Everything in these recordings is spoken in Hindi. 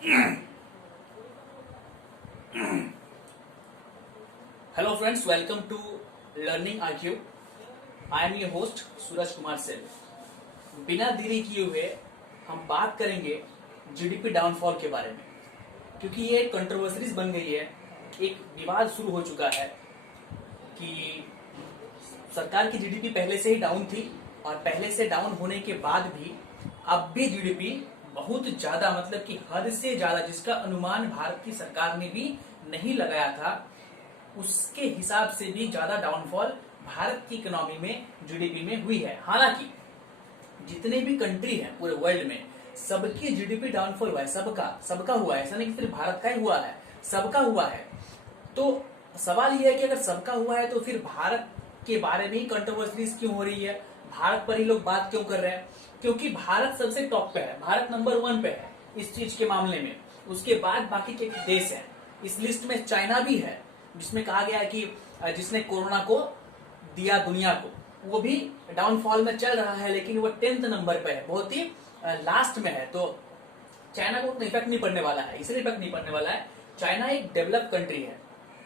Hello friends, welcome to learning IQ। I am your host Suraj Kumar Sen. बिना देरी किए हुए हम बात करेंगे जीडीपी डाउनफॉल के बारे में, क्योंकि ये एक कंट्रोवर्सीज बन गई है। एक विवाद शुरू हो चुका है कि सरकार की जीडीपी पहले से ही डाउन थी और पहले से डाउन होने के बाद भी अब भी जीडीपी बहुत ज्यादा, मतलब कि हद से ज्यादा, जिसका अनुमान भारत की सरकार ने भी नहीं लगाया था, उसके हिसाब से भी ज्यादा डाउनफॉल भारत की इकोनॉमी में, जीडीपी में हुई है। हालांकि जितने भी कंट्री हैं पूरे वर्ल्ड में, सबकी जीडीपी डाउनफॉल हुआ है। सबका हुआ है, ऐसा नहीं कि सिर्फ भारत का ही हुआ है, सबका हुआ है। तो सवाल यह है कि अगर सबका हुआ है तो फिर भारत के बारे में ही कंट्रोवर्सीज क्यों हो रही है, भारत पर ही लोग बात क्यों कर रहे हैं? क्योंकि भारत सबसे टॉप पे है, भारत नंबर 1 पे है इस चीज के मामले में। उसके बाद बाकी के देश हैं। इस लिस्ट में चाइना भी है, जिसमें कहा गया है कि जिसने कोरोना को दिया दुनिया को, वो भी डाउनफॉल में चल रहा है, लेकिन वो 10th नंबर पे है, बहुत ही लास्ट में है। तो चाइना को उतना इफेक्ट नहीं पड़ने वाला है। इसलिए इफेक्ट नहीं पड़ने वाला है, चाइना एक डेवलप कंट्री है,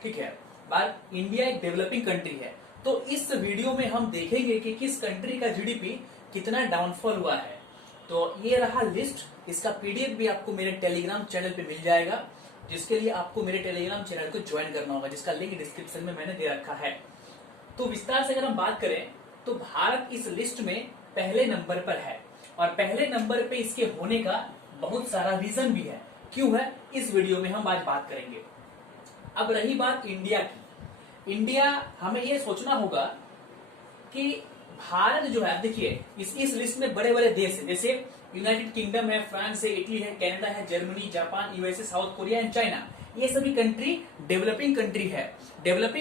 ठीक है। बात इंडिया एक डेवलपिंग कंट्री है। तो इस वीडियो में हम देखेंगे कि किस कंट्री का जीडीपी कितना डाउनफॉल हुआ है। तो ये रहा लिस्ट। इसका पीडीएफ भी आपको मेरे टेलीग्राम चैनल पे मिल जाएगा, जिसके लिए आपको मेरे टेलीग्राम चैनल को ज्वाइन करना होगा, जिसका लिंक डिस्क्रिप्शन में मैंने दे रखा है। तो विस्तार से अगर हम बात करें तो भारत इस लिस्ट में पहले नंबर पर है, और पहले नंबर पे इसके होने का बहुत सारा रीजन भी है। क्यों है, इस वीडियो में हम आज बात करेंगे। अब रही बात इंडिया की। इंडिया, हमें ये सोचना होगा कि भारत जो है, देखिए इस लिस्ट में बड़े बड़े देश है, जैसे यूनाइटेड किंगडम है, फ्रांस है, इटली है, कनाडा है, Germany, Japan, USA, south Korea and China. ये सभी कंट्री डेवलपिंग कंट्री है, डेवलप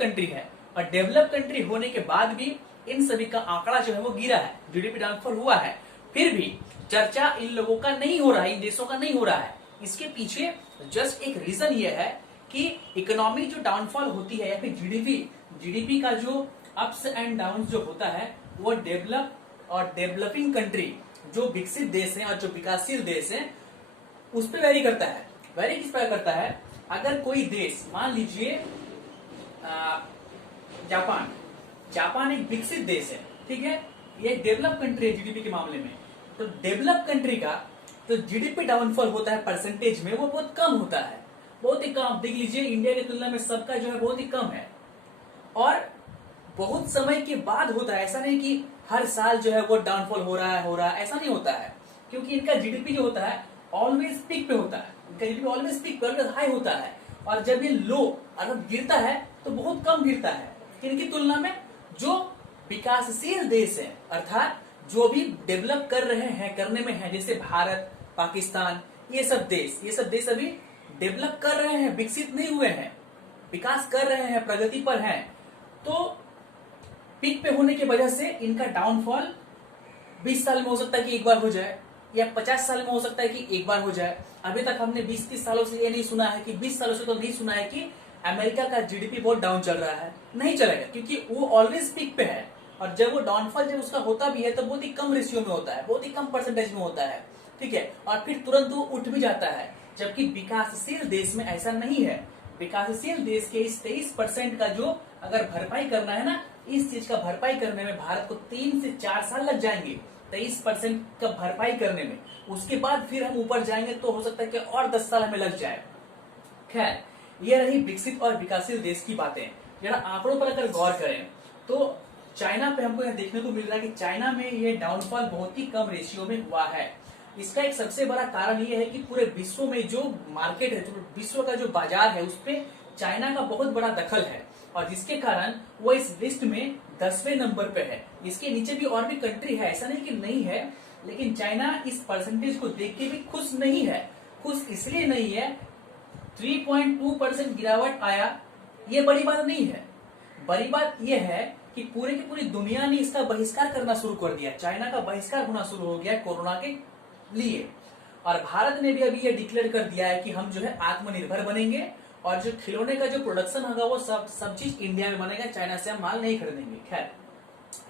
कंट्री है। और डेवलप कंट्री होने के बाद भी इन सभी का आंकड़ा जो है वो गिरा है, जीडीपी डाउनफॉल हुआ है। फिर भी चर्चा इन लोगों का नहीं हो रहा है, इन देशों का नहीं हो रहा है। इसके पीछे जस्ट एक रीजन ये है कि इकोनॉमी जो डाउनफॉल होती है, या फिर जीडीपी का जो अप्स एंड डाउन जो होता है, वो डेवलप और डेवलपिंग कंट्री, जो विकसित देश हैं और जो विकासशील देश हैं, उस पर वेरी करता है। वेरी किस पर करता है? अगर कोई देश, मान लीजिए जापान एक विकसित देश है, ठीक है, ये डेवलप कंट्री है जीडीपी के मामले में। तो डेवलप कंट्री का तो जीडीपी डाउनफॉल होता है परसेंटेज में, वो बहुत कम होता है, बहुत ही कम। देख लीजिए इंडिया की तुलना में सबका जो है बहुत ही कम है, और बहुत समय के बाद होता है। ऐसा नहीं कि हर साल जो है वो डाउनफॉल हो रहा है, ऐसा नहीं होता है। क्योंकि इनका जीडीपी जो होता है ऑलवेज पीक पे होता है, इनका जीडीपी ऑलवेज पीक पे हाई होता है। और जब ये लो अगर गिरता है तो बहुत कम गिरता है इनकी तुलना में। जो विकासशील देश है, अर्थात जो भी डेवलप कर रहे हैं, करने में है, जैसे भारत, पाकिस्तान, ये सब देश अभी डेवलप कर रहे हैं, विकसित नहीं हुए हैं, विकास कर रहे हैं, प्रगति पर हैं। तो पीक पे होने की वजह से इनका डाउनफॉल 20 साल में हो सकता है कि एक बार हो जाए, या 50 साल में हो सकता है कि एक बार हो जाए। अभी तक हमने 20-30 सालों से ये नहीं सुना है कि 20 सालों से तो नहीं सुना है कि अमेरिका का जीडीपी बहुत डाउन चल रहा है। नहीं चलेगा, क्योंकि वो ऑलवेज पीक पे है। और जब वो डाउनफॉल जब उसका होता भी है तो बहुत ही कम रेशियो में होता है, बहुत ही कम परसेंटेज में होता है, ठीक है। और फिर तुरंत वो उठ भी जाता है, जबकि विकासशील देश में ऐसा नहीं है। विकासशील देश के इस 23% का जो अगर भरपाई करना है ना, इस चीज का भरपाई करने में भारत को 3 से 4 साल लग जाएंगे, 23% का भरपाई करने में। उसके बाद फिर हम ऊपर जाएंगे तो हो सकता है कि और 10 साल हमें लग जाए। खैर, ये रही विकसित और विकासशील देश की बातें। जरा आंकड़ों पर अगर गौर करें तो चाइना पे हमको यह देखने को मिल रहा है कि चाइना में ये डाउनफॉल बहुत ही कम रेशियो में हुआ है। इसका एक सबसे बड़ा कारण ये है कि पूरे विश्व में जो मार्केट है, जो विश्व का जो बाजार है, उस पे चाइना का बहुत बड़ा दखल है, और जिसके कारण वो इस लिस्ट में 10वें नंबर पे है। इसके नीचे भी और भी कंट्री है, ऐसा नहीं कि नहीं है, लेकिन चाइना इस परसेंटेज को देख के भी खुश नहीं है। खुश इसलिए नहीं है, 3.2% गिरावट आया, ये बड़ी बात नहीं है। बड़ी बात यह है कि पूरी की पूरी दुनिया ने इसका बहिष्कार करना शुरू कर दिया, चाइना का बहिष्कार होना शुरू हो गया कोरोना के लिए। और भारत ने भी अभी ये डिक्लेयर कर दिया है कि हम जो है आत्मनिर्भर बनेंगे, और जो खिलौने का जो प्रोडक्शन होगा वो सब चीज इंडिया में बनेगा, चाइना से हम माल नहीं खरीदेंगे। खैर,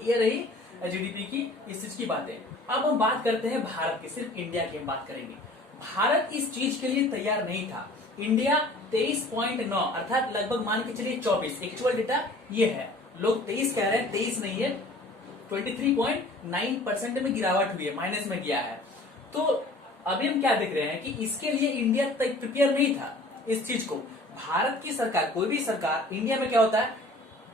ये रही जीडीपी की, इस चीज की बात है। अब हम बात करते हैं भारत की, सिर्फ इंडिया की हम बात करेंगे। भारत इस चीज के लिए तैयार नहीं था। इंडिया 23.9 अर्थात लगभग मान के चलिए 24, एक्चुअल डेटा ये है, लोग 23 कह रहे हैं, 23 नहीं है, 23.9% में गिरावट हुई है, माइनस में गया है। तो अभी हम क्या देख रहे हैं कि इसके लिए इंडिया तक प्रिपेयर नहीं था इस चीज को। भारत की सरकार, कोई भी सरकार, इंडिया में क्या होता है,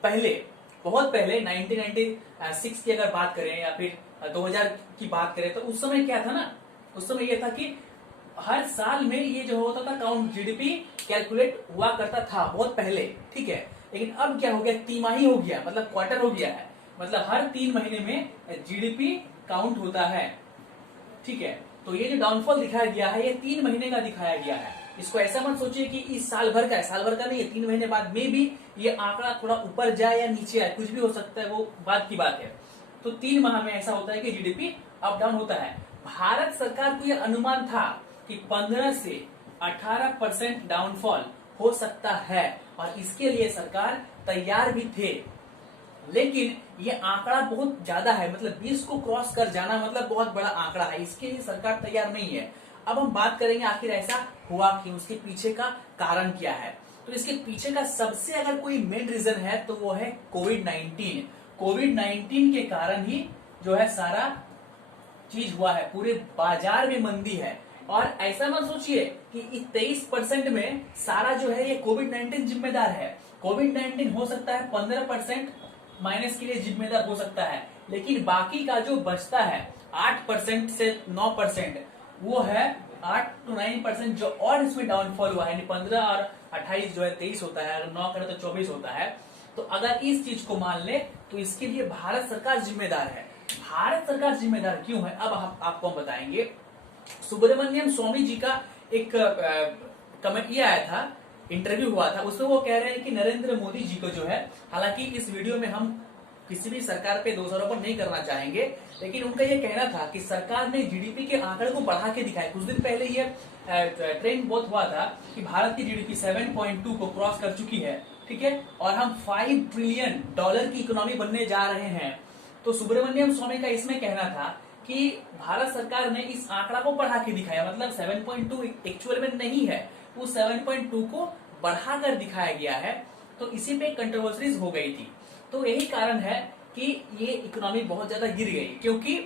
पहले, बहुत पहले 1996 की अगर बात करें या फिर 2000 की बात करें, तो उस समय क्या था ना, उस समय ये था कि हर साल में ये जो होता था काउंट, जीडीपी कैलकुलेट हुआ करता था बहुत पहले, ठीक है। लेकिन अब क्या हो गया, तिमाही हो गया, मतलब क्वार्टर हो गया है, मतलब हर 3 महीने में जीडीपी काउंट होता है, ठीक है। तो ये जो डाउनफॉल दिखाया गया है, ये 3 महीने का दिखाया गया है। इसको ऐसा मत सोचिए कि इस साल भर का है, साल भर का नहीं है, 3 महीने बाद में भी ये आंकड़ा थोड़ा ऊपर जाए या नीचे आए, कुछ भी हो सकता है, वो बात की बात है। तो 3 माह में ऐसा होता है कि जीडीपी अप डाउन होता है। भारत सरकार को यह अनुमान था कि 15 से 18% डाउनफॉल हो सकता है, और इसके लिए सरकार तैयार भी थे। लेकिन ये आंकड़ा बहुत ज्यादा है, मतलब 20 को क्रॉस कर जाना मतलब बहुत बड़ा आंकड़ा है, इसके लिए सरकार तैयार नहीं है। अब हम बात करेंगे आखिर ऐसा हुआ क्यों, उसके पीछे का कारण क्या है। तो इसके पीछे का सबसे अगर कोई मेन रीजन है तो वो है कोविड-19। कोविड-19 के कारण ही जो है सारा चीज हुआ है, पूरे बाजार में मंदी है। और ऐसा मत सोचिए कि इस 23% में सारा जो है ये कोविड-19 जिम्मेदार है। कोविड-19 हो सकता है 15% माइनस के लिए जिम्मेदार हो सकता है, लेकिन बाकी का जो बचता है 8% से 9%, वो है 8 to 9% जो और इसमें डाउनफॉल हुआ है, यानी 15 और 28 जो है 23 होता है, अगर 9 करें तो 24 होता है। तो अगर इस चीज को मान ले तो इसके लिए भारत सरकार जिम्मेदार है। भारत सरकार जिम्मेदार क्यों है, अब आपको हम बताएंगे। सुब्रमण्यम स्वामी जी का एक कमेंट ये आया था, इंटरव्यू हुआ था, उसमें वो कह रहे हैं कि नरेंद्र मोदी जी को जो है, हालांकि इस वीडियो में हम किसी भी सरकार पे दोषारोपण नहीं करना चाहेंगे, लेकिन उनका ये कहना था कि सरकार ने जीडीपी के आंकड़े को बढ़ा के दिखाया। कुछ दिन पहले ये ट्रेंड बहुत हुआ था कि भारत की जीडीपी 7.2 को क्रॉस कर चुकी है, ठीक है, और हम $5 ट्रिलियन की इकोनॉमी बनने जा रहे हैं। तो सुब्रमण्यम स्वामी का इसमें कहना था कि भारत सरकार ने इस आंकड़ा को बढ़ा के दिखाया, मतलब 7.2 एक्चुअल में नहीं है, उस 7.2 को बढ़ाकर दिखाया गया है। तो इसी पे कंट्रोवर्सीज हो गई थी। तो यही कारण है कि ये इकोनॉमी बहुत ज्यादा गिर गई, क्योंकि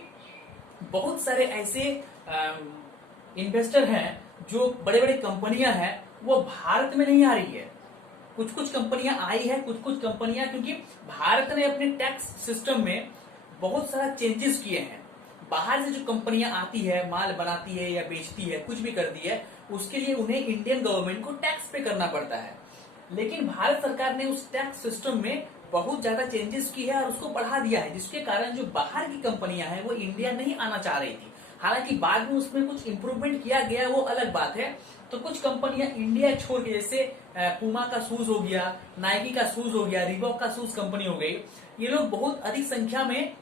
बहुत सारे ऐसे इन्वेस्टर हैं, जो बड़े बड़े कंपनियां हैं, वो भारत में नहीं आ रही है। कुछ कुछ कंपनियां आई है, कुछ कुछ कंपनियां, क्योंकि भारत ने अपने टैक्स सिस्टम में बहुत सारा चेंजेस किए हैं। बाहर से जो कंपनियां आती है, माल बनाती है या बेचती है, कुछ भी करती है, उसके लिए उन्हें इंडियन गवर्नमेंट को टैक्स पे करना पड़ता है। लेकिन भारत सरकार ने उस टैक्स सिस्टम में बहुत ज्यादा चेंजेस की है और उसको बढ़ा दिया है, जिसके कारण जो बाहर की कंपनियां हैं वो इंडिया नहीं आना चाह रही थी। हालांकि बाद में उसमें कुछ इंप्रूवमेंट किया गया, वो अलग बात है। तो कुछ कंपनियां इंडिया छोड़ के, जैसे पूमा का शूज हो गया, नाइकी का शूज हो गया, रिबॉक का शूज कंपनी हो गई, ये लोग बहुत अधिक संख्या में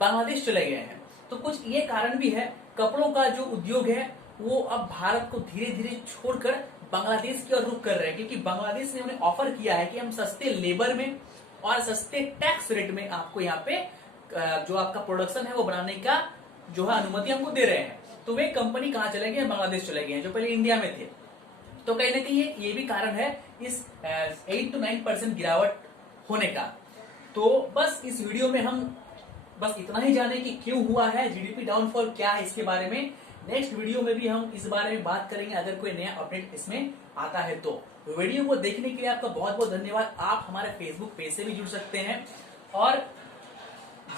बांग्लादेश चले गए हैं। तो कुछ ये कारण भी है। कपड़ों का जो उद्योग है वो अब भारत को धीरे धीरे छोड़कर बांग्लादेश की ओर रुख कर रहे हैं, क्योंकि बांग्लादेश ने उन्हें ऑफर किया है कि हम सस्ते लेबर में और सस्ते टैक्स रेट में आपको यहाँ पे जो आपका प्रोडक्शन है वो बनाने का जो है अनुमति हमको दे रहे हैं। तो वे कंपनी कहाँ चले गए, बांग्लादेश चले गए हैं, जो पहले इंडिया में थे। तो कहीं ना कहीं ये भी कारण है इस 8 to 9% गिरावट होने का। तो बस इस वीडियो में हम बस इतना ही जाने कि क्यों हुआ है, जीडीपी डाउनफॉल क्या है, इसके बारे में नेक्स्ट वीडियो में भी हम इस बारे में बात करेंगे, अगर कोई नया अपडेट इसमें आता है तो। वीडियो को देखने के लिए आपका बहुत बहुत धन्यवाद। आप हमारे फेसबुक पेज से भी जुड़ सकते हैं, और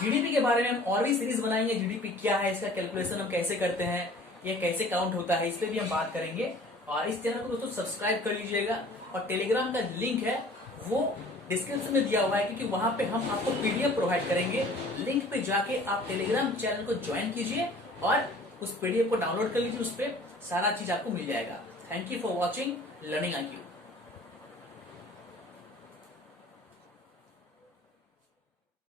जीडीपी के बारे में हम और भी सीरीज बनाएंगे। जीडीपी क्या है, इसका कैलकुलेशन हम कैसे करते हैं, ये कैसे काउंट होता है, इस पर भी हम बात करेंगे। और इस चैनल को दोस्तों सब्सक्राइब कर लीजिएगा, और टेलीग्राम का लिंक है वो डिस्क्रिप्शन में दिया हुआ है, क्योंकि वहां पे हम आपको पीडीएफ प्रोवाइड करेंगे। लिंक पे जाके आप टेलीग्राम चैनल को ज्वाइन कीजिए और उस पीडीएफ को डाउनलोड कर लीजिए, उस पर सारा चीज आपको मिल जाएगा। Thank you for watching learning IQ।